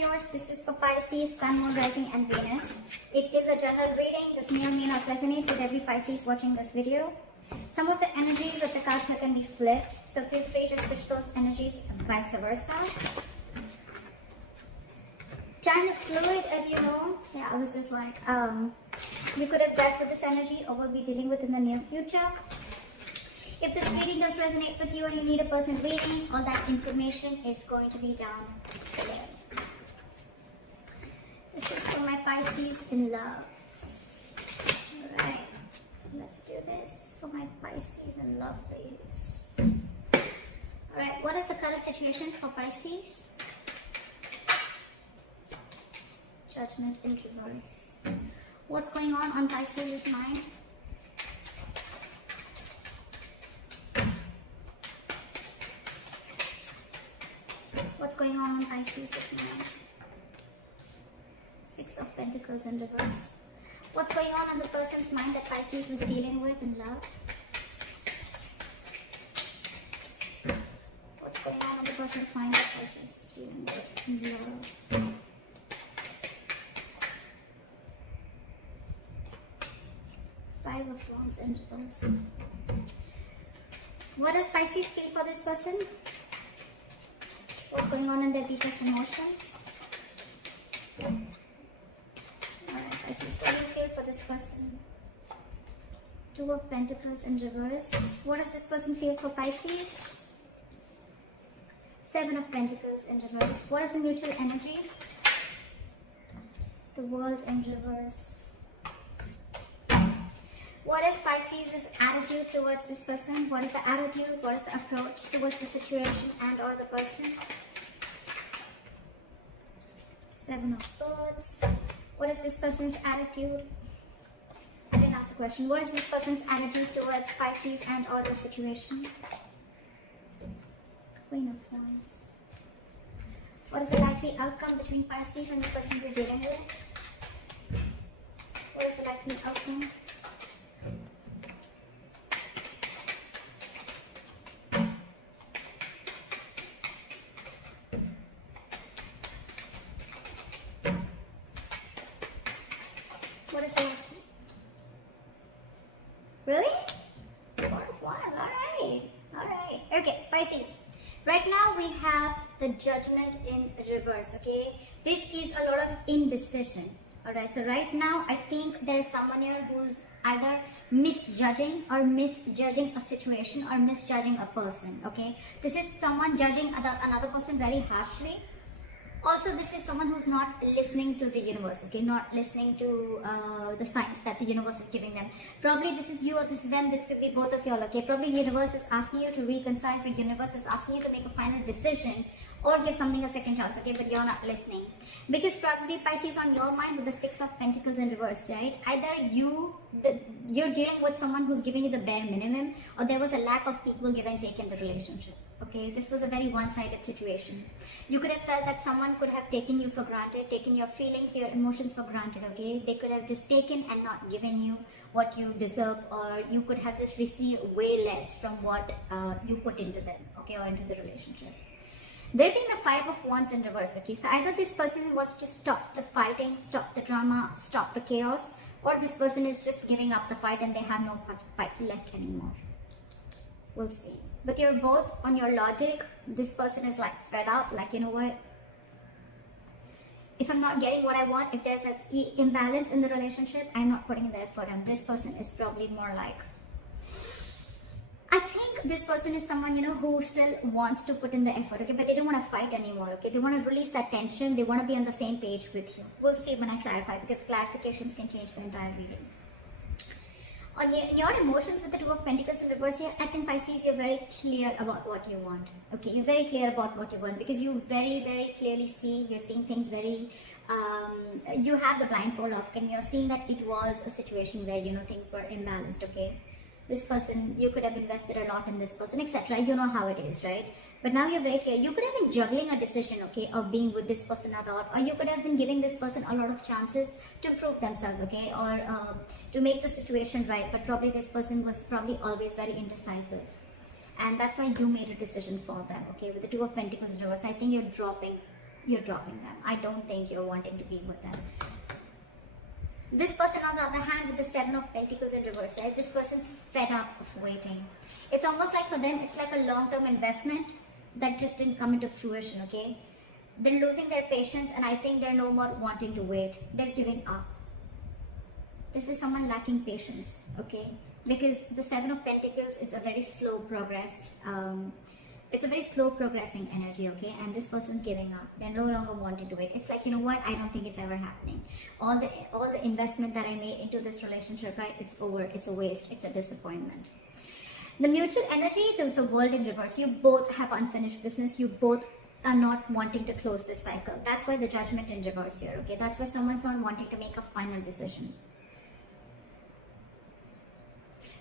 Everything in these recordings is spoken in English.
yours. This is for Pisces, Sun, Moon, Rising and Venus. It is a general reading. This may or may not resonate with every Pisces watching this video. Some of the energies of the cards here can be flipped, so feel free to switch those energies vice versa. Time is fluid, as you know. Yeah, I was just like, you could have dealt with this energy or will be dealing with in the near future. If this reading does resonate with you and you need a person reading, all that information is going to be down there. This is for my Pisces in love. Alright, let's do this for my Pisces in love, please. Alright, what is the current situation for Pisces? Judgment in reverse. What's going on Pisces' mind? What's going on Pisces' mind? Six of Pentacles in reverse. What's going on the person's mind that Pisces is dealing with in love? What's going on the person's mind that Pisces is dealing with in love? Five of Wands in reverse. What does Pisces feel for this person? What's going on in their deepest emotions? Alright, Pisces, what do you feel for this person? Two of Pentacles in reverse. What does this person feel for Pisces? Seven of Pentacles in reverse. What is the mutual energy? The World in reverse. What is Pisces' attitude towards this person? What is the attitude? What is the approach towards the situation and or the person? Seven of Swords. What is this person's attitude? I didn't ask the question. What is this person's attitude towards Pisces and or the situation? Queen of Wands. What is the likely outcome between Pisces and the person you're dealing with? What is the likely outcome? What is that? Really? Four of Wands. Alright. Okay, Pisces. Right now we have the Judgment in reverse, okay? This is a lot of indecision. Alright, so right now I think there is someone here who's either misjudging a situation or misjudging a person, okay? This is someone judging another person very harshly. Also, this is someone who's not listening to the universe, okay? Not listening to the signs that the universe is giving them. Probably this is you or this is them. This could be both of y'all, okay? Probably universe is asking you to reconcile. The universe is asking you to make a final decision or give something a second chance, okay? But you're not listening. Because probably Pisces on your mind with the Six of Pentacles in reverse, right? Either you're dealing with someone who's giving you the bare minimum, or there was a lack of equal give and take in the relationship. Okay, this was a very one-sided situation. You could have felt that someone could have taken you for granted, taken your feelings, your emotions for granted, okay? They could have just taken and not given you what you deserve, or you could have just received way less from what you put into them, okay, or into the relationship. There being the Five of Wands in reverse, okay? So either this person wants to stop the fighting, stop the drama, stop the chaos, or this person is just giving up the fight and they have no fight left anymore. We'll see. But you're both on your logic. This person is like fed up, like, you know what? If I'm not getting what I want, if there's that imbalance in the relationship, I'm not putting in the effort. And this person is probably more like, I think this person is someone, you know, who still wants to put in the effort, okay? But they don't want to fight anymore, okay? They want to release that tension. They want to be on the same page with you. We'll see when I clarify, because clarifications can change the entire reading. On your emotions with the Two of Pentacles in reverse here, I think Pisces, you're very clear about what you want. Okay, you're very clear about what you want because you very, very clearly see, you're seeing things very, you have the blindfold off and you're seeing that it was a situation where, you know, things were imbalanced, okay? This person, you could have invested a lot in this person, etc. You know how it is, right? But now you're very clear. You could have been juggling a decision, okay, of being with this person a lot, or you could have been giving this person a lot of chances to prove themselves, okay, or to make the situation right. But probably this person was probably always very indecisive, and that's why you made a decision for them, okay. With the Two of Pentacles in reverse, I think you're dropping you're dropping them. I don't think you're wanting to be with them. This person, on the other hand, with the 7 of Pentacles in reverse, right? This person's fed up of waiting. It's almost like for them, it's like a long-term investment that just didn't come into fruition, okay? They're losing their patience, and I think they're no more wanting to wait. They're giving up. This is someone lacking patience, okay? Because the 7 of Pentacles is a very slow progress. It's a very slow progressing energy, okay? And this person's giving up. They're no longer wanting to wait. It's like, you know what? I don't think it's ever happening. All the investment that I made into this relationship, right? It's over. It's a waste. It's a disappointment. The mutual energy, it's a world in reverse. You both have unfinished business. You both are not wanting to close this cycle. That's why the judgment in reverse here, okay? That's why someone's not wanting to make a final decision.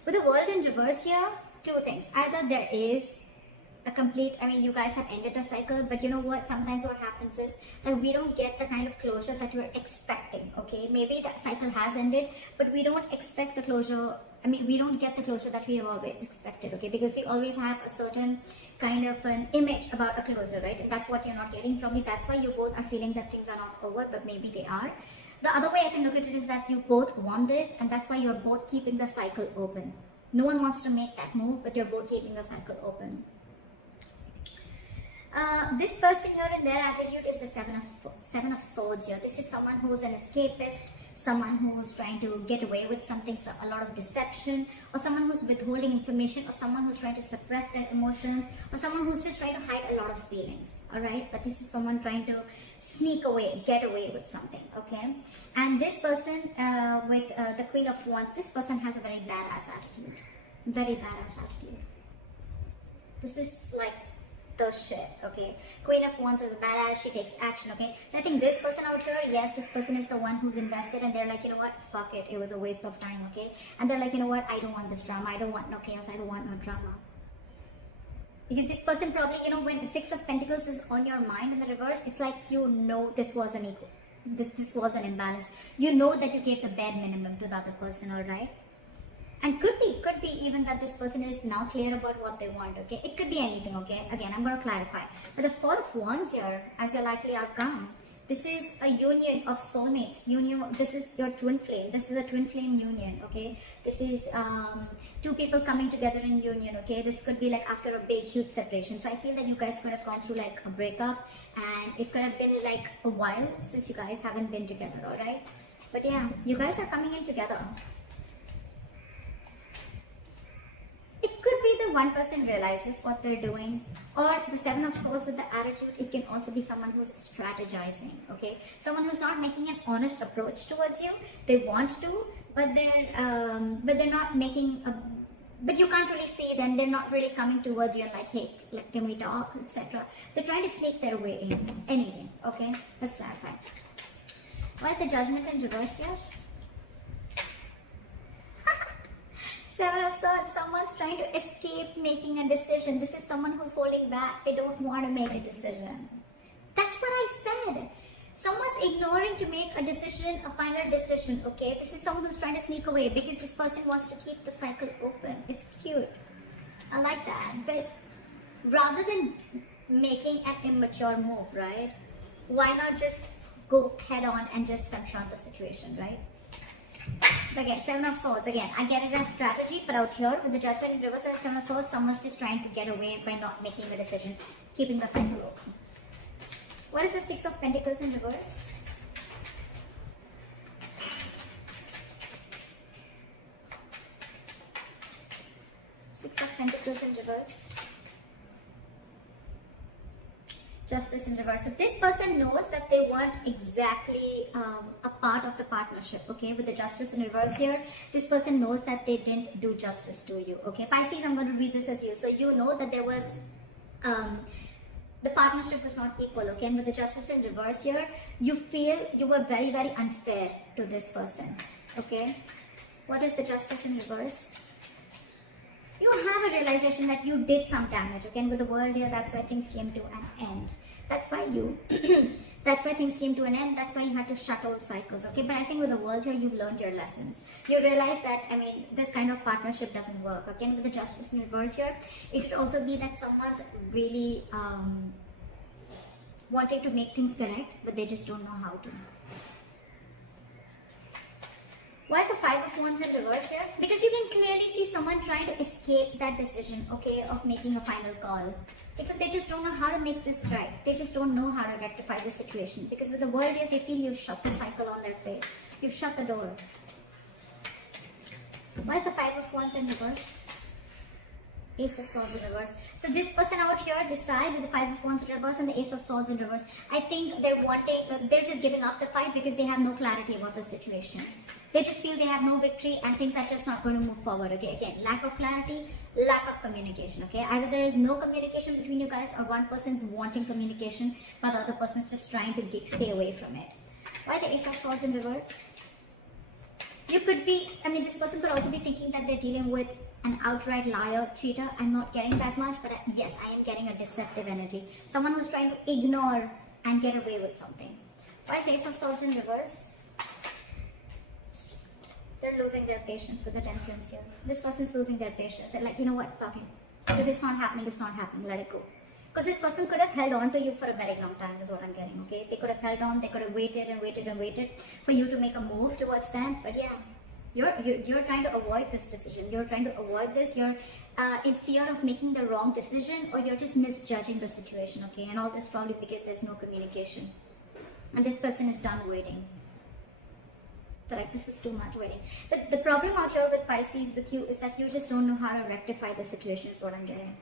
With the world in reverse here, two things. Either there is a complete, you guys have ended a cycle, but you know what, sometimes what happens is that we don't get the kind of closure that we're expecting, okay? Maybe that cycle has ended, but we don't expect the closure, we don't get the closure that we have always expected, okay? Because we always have a certain kind of an image about a closure, right? And that's what you're not getting from me. That's why you both are feeling that things are not over, but maybe they are. The other way I can look at it is that you both want this, and that's why you're both keeping the cycle open. No one wants to make that move, but you're both keeping the cycle open. This person here in their attitude is the seven of swords here. This is someone who's an escapist, someone who's trying to get away with something, so a lot of deception, or someone who's withholding information, or someone who's trying to suppress their emotions, or someone who's just trying to hide a lot of feelings, all right? But this is someone trying to sneak away, get away with something, okay? And this person with the Queen of Wands, this person has a very badass attitude, very badass attitude. This is like the shit, okay? Queen of Wands is badass, she takes action, okay? So I think this person out here, yes, this person is the one who's invested, and they're like, you know what, fuck it, it was a waste of time, okay? And they're like, you know what, I don't want this drama, I don't want no chaos, I don't want no drama. Because this person probably, you know, when the 6 of Pentacles is on your mind in the reverse, it's like, you know, this was an equal, this was an imbalance. You know that you gave the bare minimum to the other person, alright? And could be even that this person is now clear about what they want, okay? It could be anything, okay? Again, I'm going to clarify. But the 4 of Wands here, as your likely outcome, this is a union of soulmates. This is your twin flame. This is a twin flame union, okay? This is two people coming together in union, okay? This could be like after a big, huge separation. So I feel that you guys could have gone through like a breakup, and it could have been like a while since you guys haven't been together, all right? But yeah, you guys are coming in together. It could be that one person realizes what they're doing, or the 7 of Swords with the attitude, it can also be someone who's strategizing, okay? Someone who's not making an honest approach towards you. They want to, but they're not making a, but you can't really see them. They're not really coming towards you and like, hey, can we talk, etc. They're trying to sneak their way in, anything, okay? Let's clarify. Why is the Judgment in reverse here? 7 of Swords, someone's trying to escape making a decision. This is someone who's holding back. They don't want to make a decision. That's what I said. Someone's ignoring to make a decision, a final decision, okay? This is someone who's trying to sneak away because this person wants to keep the cycle open. It's cute. I like that. But rather than making an immature move, right? Why not just go head on and just confront the situation, right? Again, 7 of Swords. Again, I get it as strategy, but out here with the Judgment in reverse and 7 of Swords, someone's just trying to get away by not making a decision, keeping the cycle open. What is the 6 of Pentacles in reverse? Six of Pentacles in reverse. Justice in reverse. So this person knows that they want exactly a part of the partnership, okay? With the Justice in reverse here, this person knows that they didn't do justice to you, okay? Pisces, I'm going to read this as you. So you know that there was, the partnership was not equal, okay? And with the Justice in reverse here, you feel you were very, very unfair to this person, okay? What is the Justice in reverse? You have a realization that you did some damage, okay? And with the World here, that's why things came to an end. That's why you, that's why things came to an end. That's why you had to shut all cycles, okay? But I think with the World here, you've learned your lessons. You realize that, this kind of partnership doesn't work, okay? And with the Justice in reverse here, it could also be that someone's really wanting to make things correct, but they just don't know how to. Why is the Five of Wands in reverse here? Because you can clearly see someone trying to escape that decision, okay, of making a final call. Because they just don't know how to make this right. They just don't know how to rectify the situation. Because with the World here, they feel you've shut the cycle on their face. You've shut the door. Why is the Five of Wands in reverse? Ace of Swords in reverse. So this person out here, this side with the Five of Wands in reverse and the Ace of Swords in reverse, I think they're just giving up the fight because they have no clarity about the situation. They just feel they have no victory and things are just not going to move forward. Okay, again, lack of clarity, lack of communication. Okay, either there is no communication between you guys, or one person's wanting communication, but the other person's just trying to stay away from it. Why the Ace of Swords in reverse? You could be, this person could also be thinking that they're dealing with an outright liar, cheater. I'm not getting that much, but yes, I am getting a deceptive energy. Someone who's trying to ignore and get away with something. Why is the Ace of Swords in reverse? They're losing their patience with the Temperance here. This person's losing their patience. They're like, you know what, fuck it. If it's not happening, it's not happening. Let it go. Because this person could have held on to you for a very long time is what I'm getting, okay? They could have held on, they could have waited and waited and waited for you to make a move towards them. But yeah, you're trying to avoid this decision. You're trying to avoid this. You're in fear of making the wrong decision, or you're just misjudging the situation, okay? And all this probably because there's no communication. And this person is done waiting. They're like, this is too much waiting. But the problem out here with Pisces, with you, is that you just don't know how to rectify the situation is what I'm getting.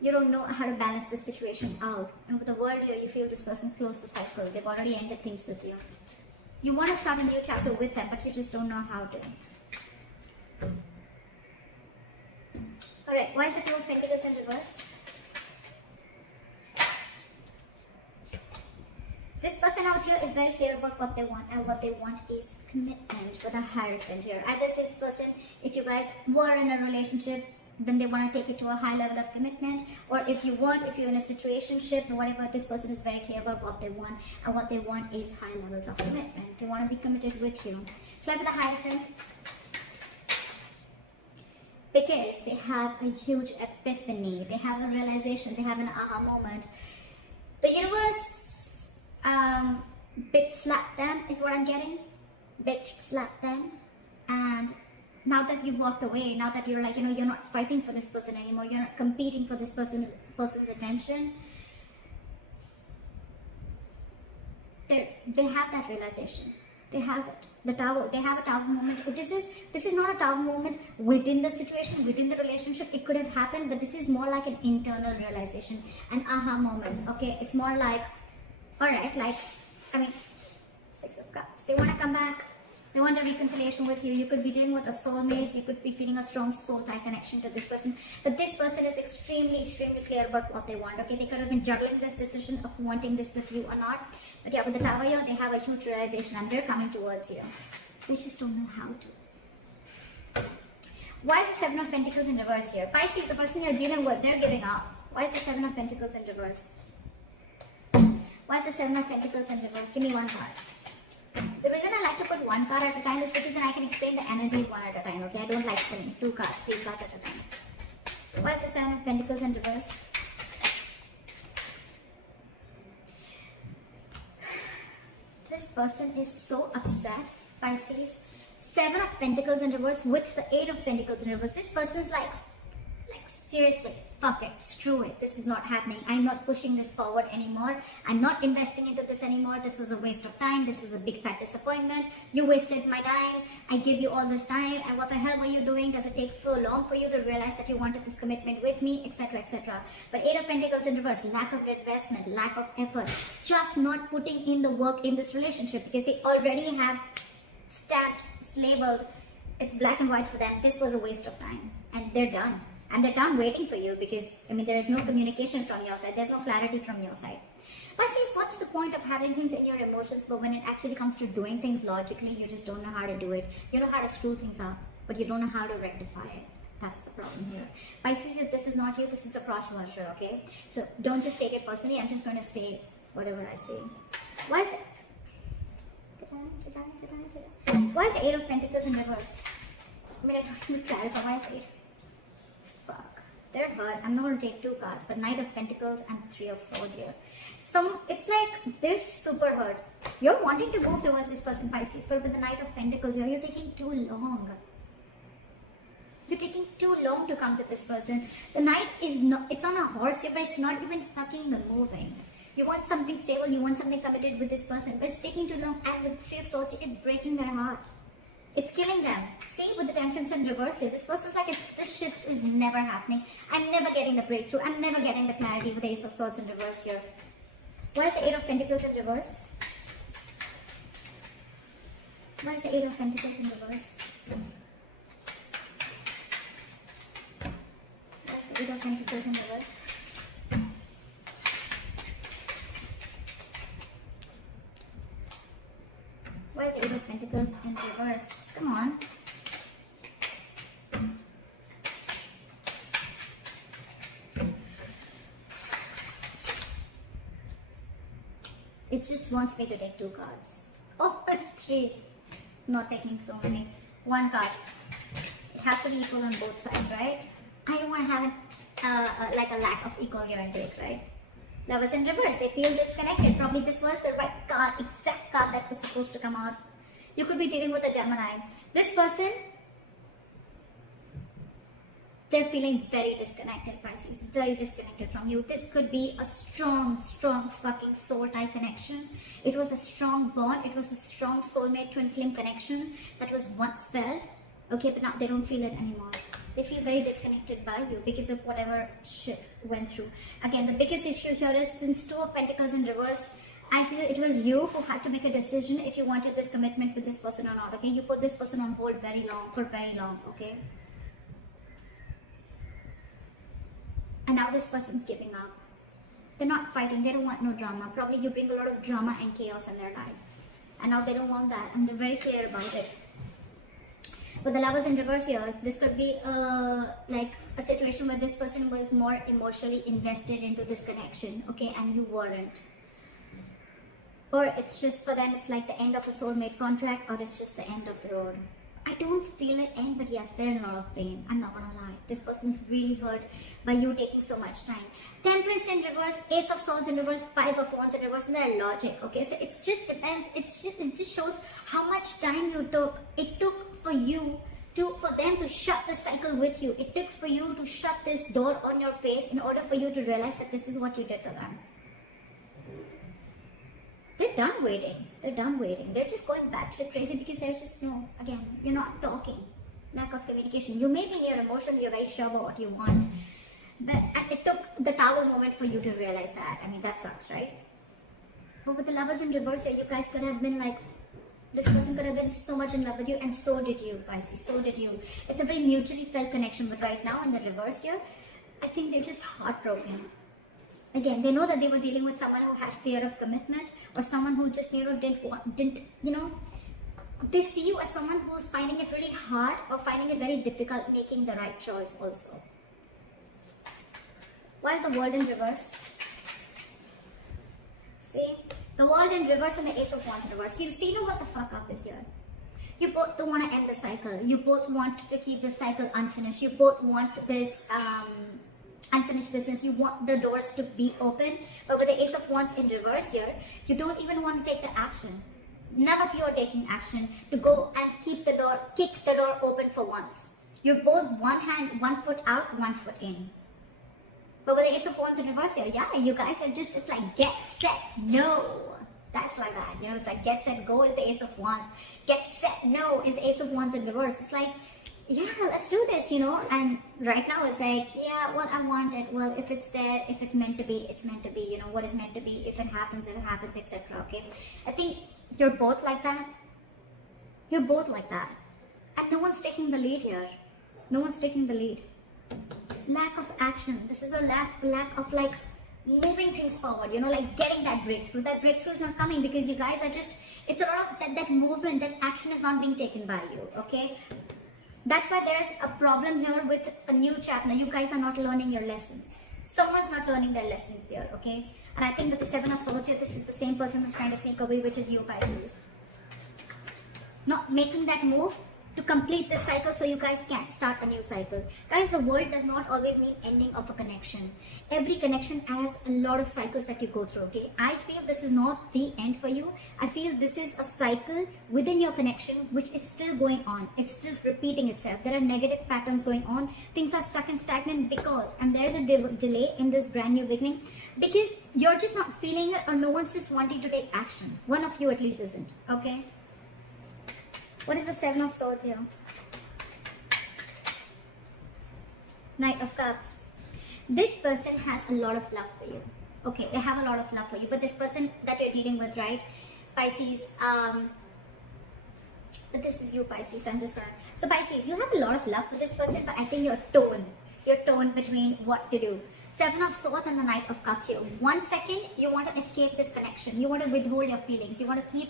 You don't know how to balance the situation out. And with the World here, you feel this person closed the cycle. They've already ended things with you. You want to start a new chapter with them, but you just don't know how to. Alright, why is the Two of Pentacles in reverse? This person out here is very clear about what they want, and what they want is commitment with a Hierophant here. Either this person, if you guys were in a relationship, then they want to take it to a high level of commitment, or if you're in a situationship or whatever, this person is very clear about what they want, and what they want is high levels of commitment. They want to be committed with you. Try with the Hierophant. Because they have a huge epiphany, they have a realization, they have an aha moment. The universe bit slap them is what I'm getting. Bitch slap them. And now that you've walked away, now that you're like, you're not fighting for this person anymore, you're not competing for this person's attention, they have that realization. They have it. The Tower, they have a Tower moment. This is not a Tower moment within the situation, within the relationship. It could have happened, but this is more like an internal realization, an aha moment. Okay, it's more like, alright, Six of Cups. They want to come back. They want a reconciliation with you. You could be dealing with a soulmate. You could be feeling a strong soul tie connection to this person. But this person is extremely, extremely clear about what they want. Okay, they could have been juggling this decision of wanting this with you or not. But yeah, with the Tower here, they have a huge realization and they're coming towards you. They just don't know how to. Why is the Seven of Pentacles in reverse here? Pisces, the person you're dealing with, they're giving up. Why is the Seven of Pentacles in reverse? Why is the Seven of Pentacles in reverse? Give me one card. The reason I like to put one card at a time is because then I can explain the energies one at a time, okay? I don't like putting 2 cards, 3 cards at a time. Why is the Seven of Pentacles in reverse? This person is so upset, Pisces. 7 of Pentacles in reverse with the 8 of Pentacles in reverse. This person is like seriously, fuck it, screw it, this is not happening. I'm not pushing this forward anymore. I'm not investing into this anymore. This was a waste of time. This was a big fat disappointment. You wasted my time. I gave you all this time, and what the hell were you doing? Does it take so long for you to realize that you wanted this commitment with me, etc, etc. But 8 of Pentacles in reverse, lack of investment, lack of effort, just not putting in the work in this relationship, because they already have stamped, it's labeled, it's black and white for them. This was a waste of time, and they're done. And they're done waiting for you because, there is no communication from your side. There's no clarity from your side. Pisces, what's the point of having things in your emotions, but when it actually comes to doing things logically, you just don't know how to do it. You know how to screw things up, but you don't know how to rectify it. That's the problem here. Pisces, if this is not you, this is a cross watcher, okay? So don't just take it personally. I'm just going to say whatever I say. Why is Why is the 8 of Pentacles in reverse? I don't even clarify. Why is the 8? Fuck. They're hurt. I'm not going to take 2 cards, but Knight of Pentacles and 3 of Swords here. It's like they're super hurt. You're wanting to move towards this person, Pisces, but with the Knight of Pentacles here, you're taking too long. You're taking too long to come to this person. The Knight is not, it's on a horse here, but it's not even fucking moving. You want something stable, you want something committed with this person, but it's taking too long. And with 3 of Swords, it's breaking their heart. It's killing them. See, with the Temperance in reverse here, this person's like, this shit is never happening. I'm never getting the breakthrough. I'm never getting the clarity with the Ace of Swords in reverse here. Why is the 8 of Pentacles in reverse? Why is the 8 of Pentacles in reverse? Why is the 8 of Pentacles in reverse? Why is the 8 of Pentacles in reverse? Come on. It just wants me to take 2 cards. Oh, it's 3. Not taking so many. 1 card. It has to be equal on both sides, right? I don't want to have like a lack of equal give and take, right? Lovers in reverse, they feel disconnected. Probably this was the right card, exact card that was supposed to come out. You could be dealing with a Gemini. This person, they're feeling very disconnected, Pisces. Very disconnected from you. This could be a strong fucking soul tie connection. It was a strong bond. It was a strong soulmate twin flame connection that was once felt. Okay, but now they don't feel it anymore. They feel very disconnected by you because of whatever shit went through. Again, the biggest issue here is since 2 of Pentacles in reverse, I feel it was you who had to make a decision if you wanted this commitment with this person or not, okay? You put this person on hold for very long, okay? And now this person's giving up. They're not fighting, they don't want no drama. Probably you bring a lot of drama and chaos in their life. And now they don't want that, and they're very clear about it. With the Lovers in reverse here, this could be like a situation where this person was more emotionally invested into this connection, okay, and you weren't. Or it's just for them, it's like the end of a soulmate contract, or it's just the end of the road. I don't feel it end, but yes, they're in a lot of pain. I'm not gonna lie. This person's really hurt by you taking so much time. Temperance in reverse, Ace of Swords in reverse, 5 of Wands in reverse, and their logic. Okay, so it's just depends. It just shows how much time you took. It took for you for them to shut the cycle with you. It took for you to shut this door on your face in order for you to realize that this is what you did to them. They're done waiting. They're done waiting. They're just going batshit crazy because there's just no, again, you're not talking. Lack of communication. You may be in your emotions, you're very sure about what you want. And it took the towel moment for you to realize that. I mean, that sucks, right? But with the Lovers in reverse here, you guys could have been like, this person could have been so much in love with you, and so did you, Pisces, so did you. It's a very mutually felt connection, but right now in the reverse here, I think they're just heartbroken. Again, they know that they were dealing with someone who had fear of commitment, or someone who just, didn't, they see you as someone who's finding it really hard or finding it very difficult making the right choice also. Why is the World in reverse? See? The World in reverse and the Ace of Wands in reverse. You see what the fuck up is here. You both don't want to end the cycle. You both want to keep the cycle unfinished. You both want this unfinished business. You want the doors to be open. But with the Ace of Wands in reverse here, you don't even want to take the action. None of you are taking action to go and kick the door open for once. You're both one foot out, 1 foot in. But with the Ace of Wands in reverse here, yeah, you guys are just, it's like get, set, no. That's like that, it's like get, set, go is the Ace of Wands. Get, set, no is the Ace of Wands in reverse. It's like, yeah, let's do this, And right now it's like, yeah, well, I want it. Well, if it's there, if it's meant to be, it's meant to be. What is meant to be, if it happens, etc. Okay? I think you're both like that. You're both like that. And no one's taking the lead here. No one's taking the lead. Lack of action. This is a lack of like moving things forward, like getting that breakthrough. That breakthrough is not coming because you guys are just, it's a lot of that movement, that action is not being taken by you, okay? That's why there's a problem here with a new chapter. You guys are not learning your lessons. Someone's not learning their lessons here, okay? And I think that the 7 of Swords here, this is the same person who's trying to sneak away, which is you, Pisces. Not making that move to complete this cycle so you guys can start a new cycle. Guys, the world does not always mean ending of a connection. Every connection has a lot of cycles that you go through, okay? I feel this is not the end for you. I feel this is a cycle within your connection which is still going on. It's still repeating itself. There are negative patterns going on. Things are stuck and stagnant because, and there is a delay in this brand new beginning because you're just not feeling it, or no one's just wanting to take action. One of you at least isn't, okay? What is the Seven of Swords here? Knight of Cups. This person has a lot of love for you. Okay, they have a lot of love for you. But this person that you're dealing with, right? Pisces, but this is you, Pisces. I'm just gonna... So Pisces, you have a lot of love for this person, but I think you're torn between what to do. Seven of Swords and the Knight of Cups here. 1 second, you want to escape this connection. You want to withhold your feelings. You want to keep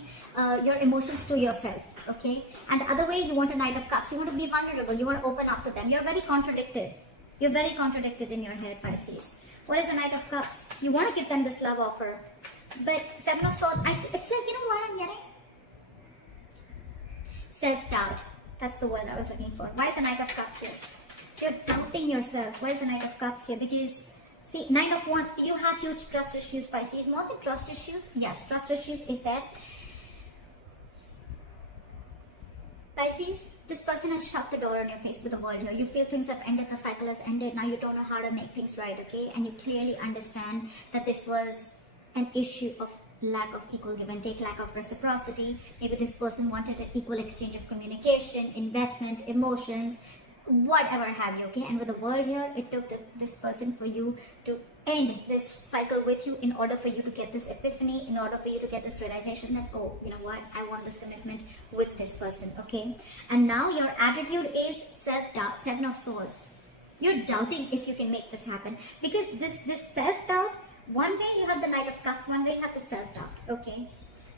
your emotions to yourself, okay? And the other way, you want a Knight of Cups. You want to be vulnerable. You want to open up to them. You're very contradicted. You're very contradicted in your head, Pisces. What is the Knight of Cups? You want to give them this love offer. But Seven of Swords, it's like, you know what I'm getting? Self-doubt. That's the word I was looking for. Why is the Knight of Cups here? You're doubting yourself. Why is the Knight of Cups here? Because, see, Nine of Wands, you have huge trust issues, Pisces. More than trust issues, yes, trust issues is there. Pisces, this person has shut the door on your face with the world here. You feel things have ended, the cycle has ended. Now you don't know how to make things right, okay? And you clearly understand that this was an issue of lack of equal give and take, lack of reciprocity. Maybe this person wanted an equal exchange of communication, investment, emotions, whatever have you, okay? And with the world here, it took this person for you to end this cycle with you in order for you to get this epiphany, in order for you to get this realization that, oh, you know what, I want this commitment with this person, okay? And now your attitude is self-doubt. Seven of Swords. You're doubting if you can make this happen, because this self-doubt, one way you have the Knight of Cups, one way you have the self-doubt, okay?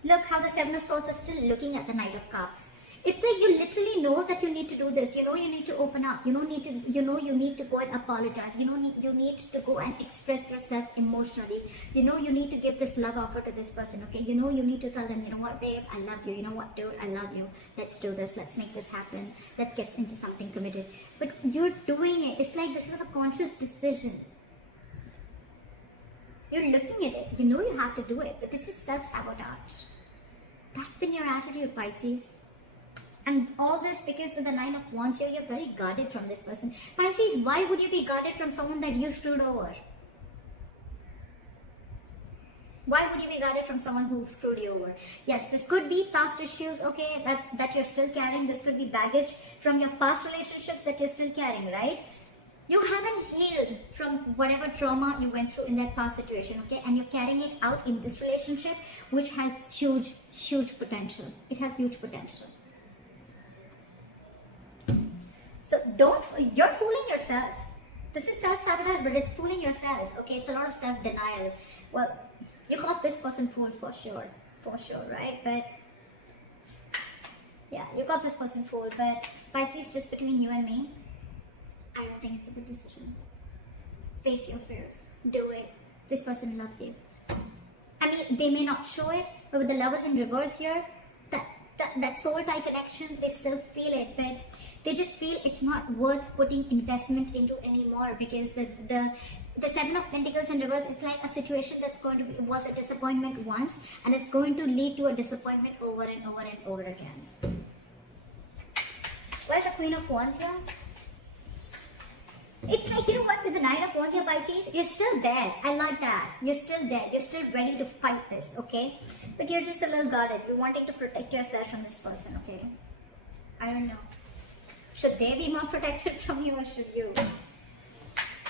Look how the Seven of Swords are still looking at the Knight of Cups. It's like you literally know that you need to do this. You know you need to open up. You know you need to go and apologize. You need to go and express yourself emotionally. You know you need to give this love offer to this person, okay? You know you need to tell them, you know what, babe, I love you. You know what, dude, I love you. Let's do this. Let's make this happen. Let's get into something committed. But you're doing it. It's like this is a conscious decision. You're looking at it. You know you have to do it. But this is self-sabotage. That's been your attitude, Pisces. And all this because with the Nine of Wands here, you're very guarded from this person. Pisces, why would you be guarded from someone that you screwed over? Why would you be guarded from someone who screwed you over? Yes, this could be past issues, okay, that you're still carrying. This could be baggage from your past relationships that you're still carrying, right? You haven't healed from whatever trauma you went through in that past situation, okay? And you're carrying it out in this relationship, which has huge, huge potential. It has huge potential. So you're fooling yourself. This is self-sabotage, but it's fooling yourself, okay? It's a lot of self-denial. Well, you got this person fooled for sure, right? But, yeah, you got this person fooled, but Pisces, just between you and me, I don't think it's a good decision. Face your fears. Do it. This person loves you. I mean, they may not show it, but with the Lovers in reverse here, that soul tie connection, they still feel it, but they just feel it's not worth putting investment into anymore, because the Seven of Pentacles in reverse, it's like a situation that's going to be, was a disappointment once, and it's going to lead to a disappointment over and over and over again. Where's the Queen of Wands here? It's like, you know what, with the Nine of Wands here, Pisces, you're still there. I like that. You're still there. You're still ready to fight this, okay? But you're just a little guarded. You're wanting to protect yourself from this person, okay? I don't know. Should they be more protected from you, or should you?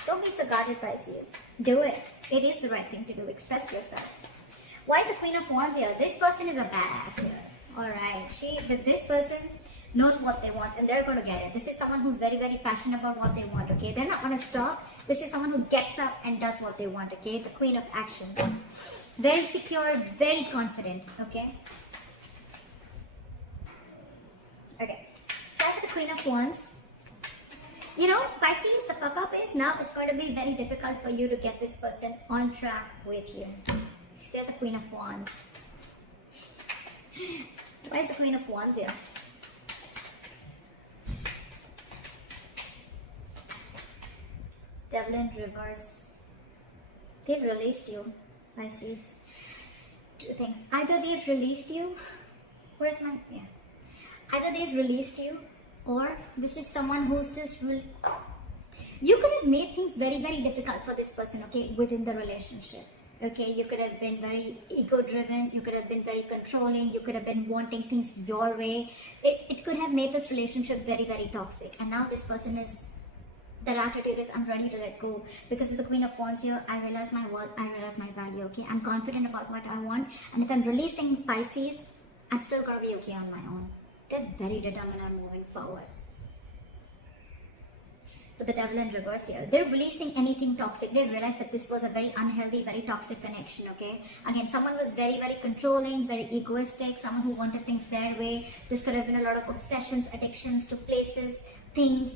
Don't be so guarded, Pisces. Do it. It is the right thing to do. Express yourself. Why is the Queen of Wands here? This person is a badass here. Alright. This person knows what they want, and they're going to get it. This is someone who's very, very passionate about what they want, okay? They're not going to stop. This is someone who gets up and does what they want, okay? The Queen of Action. Very secure, very confident, okay? Okay. Back to the Queen of Wands. You know, Pisces, the fuck up is now it's going to be very difficult for you to get this person on track with you. They're the Queen of Wands. Why is the Queen of Wands here? devil in reverse. They've released you, Pisces. Two things. Either they've released you. Where's my... Yeah. Either they've released you, or this is someone who's just... You could have made things very, very difficult for this person, okay, within the relationship. Okay, you could have been very ego-driven, you could have been very controlling, you could have been wanting things your way. It could have made this relationship very, very toxic. And now this person is, their attitude is, I'm ready to let go. Because with the Queen of Wands here, I realize my worth, I realize my value, okay? I'm confident about what I want. And if I'm releasing Pisces, I'm still going to be okay on my own. They're very determined on moving forward. But the devil in reverse here, they're releasing anything toxic. They realized that this was a very unhealthy, very toxic connection, okay? Again, someone was very, very controlling, very egoistic, someone who wanted things their way. This could have been a lot of obsessions, addictions to places, things,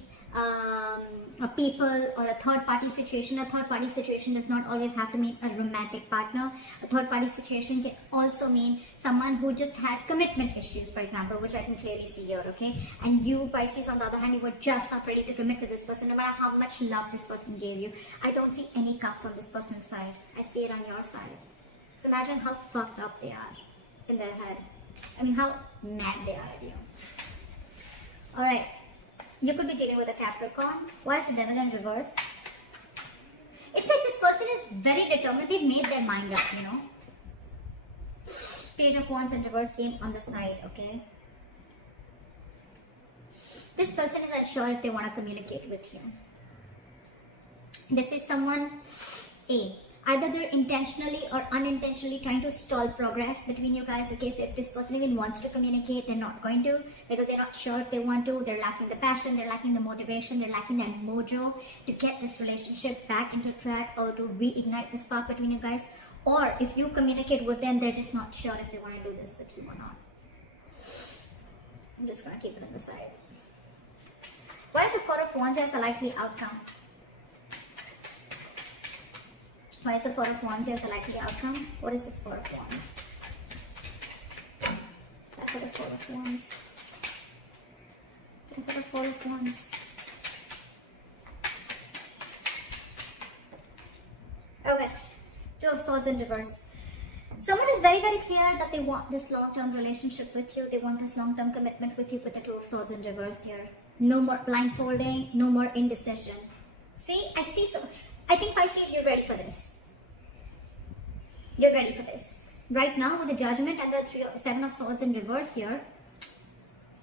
people, or a third-party situation. A third-party situation does not always have to mean a romantic partner. A third-party situation can also mean someone who just had commitment issues, for example, which I can clearly see here, okay? And you, Pisces, on the other hand, you were just not ready to commit to this person, no matter how much love this person gave you. I don't see any cups on this person's side. I see it on your side. So imagine how fucked up they are in their head. I mean, how mad they are at you. Alright. You could be dealing with a Capricorn. Why is the devil in reverse? It's like this person is very determined. They've made their mind up, you know. Page of Wands in reverse came on the side, okay. This person is unsure if they want to communicate with you. This is someone, either they're intentionally or unintentionally trying to stall progress between you guys. Okay, so if this person even wants to communicate, they're not going to, because they're not sure if they want to. They're lacking the passion, they're lacking the motivation, they're lacking that mojo to get this relationship back into track or to reignite the spark between you guys. Or if you communicate with them, they're just not sure if they want to do this with you or not. I'm just going to keep it on the side. Why is the Four of Wands as the likely outcome? Why is the Four of Wands here the likely outcome? What is this Four of Wands? That's for the Four of Wands. That's for the Four of Wands. Okay. Two of Swords in reverse. Someone is very, very clear that they want this long-term relationship with you. They want this long-term commitment with you with the Two of Swords in reverse here. No more blindfolding, no more indecision. See, I see so... I think Pisces, you're ready for this. You're ready for this. Right now with the Judgment and the Seven of Swords in reverse here,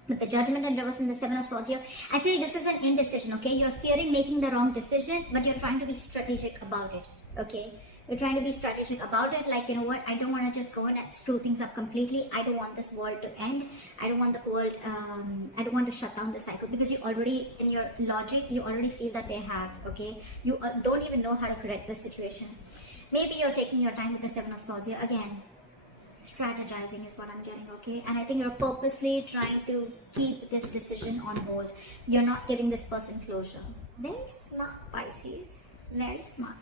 with the Judgment in reverse and the Seven of Swords here, I feel this is an indecision, okay? You're fearing making the wrong decision, but you're trying to be strategic about it, okay? You're trying to be strategic about it, like, you know what, I don't want to just go in and screw things up completely. I don't want this world to end. I don't want the world, I don't want to shut down the cycle, because you already, in your logic, you already feel that they have, okay? You don't even know how to correct this situation. Maybe you're taking your time with the Seven of Swords here. Again, strategizing is what I'm getting, okay? And I think you're purposely trying to keep this decision on hold. You're not giving this person closure. Very smart, Pisces. Very smart.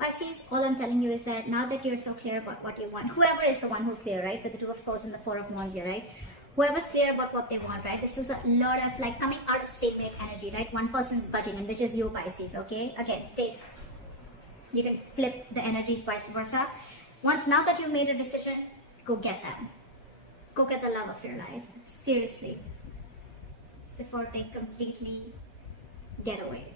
Pisces, all I'm telling you is that now that you're so clear about what you want, whoever is the one who's clear, right, with the Two of Swords and the Four of Wands here, right, whoever's clear about what they want, right, this is a lot of like coming out of stalemate energy, right, one person's budging, and which is you, Pisces, okay, again, you can flip the energies vice versa. Now that you've made a decision, go get that. Go get the love of your life, seriously, before they completely get away.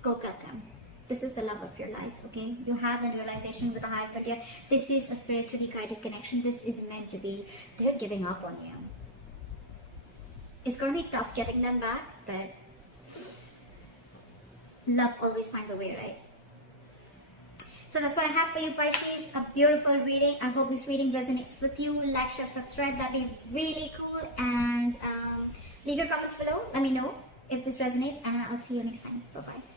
Go get them. This is the love of your life, okay? You have that realization with a higher frontier. This is a spiritually guided connection. This is meant to be. They're giving up on you. It's going to be tough getting them back, but love always finds a way, right? So that's what I have for you, Pisces. A beautiful reading. I hope this reading resonates with you. Like, share, subscribe. That'd be really cool. And leave your comments below. Let me know if this resonates. And I'll see you next time. Bye-bye.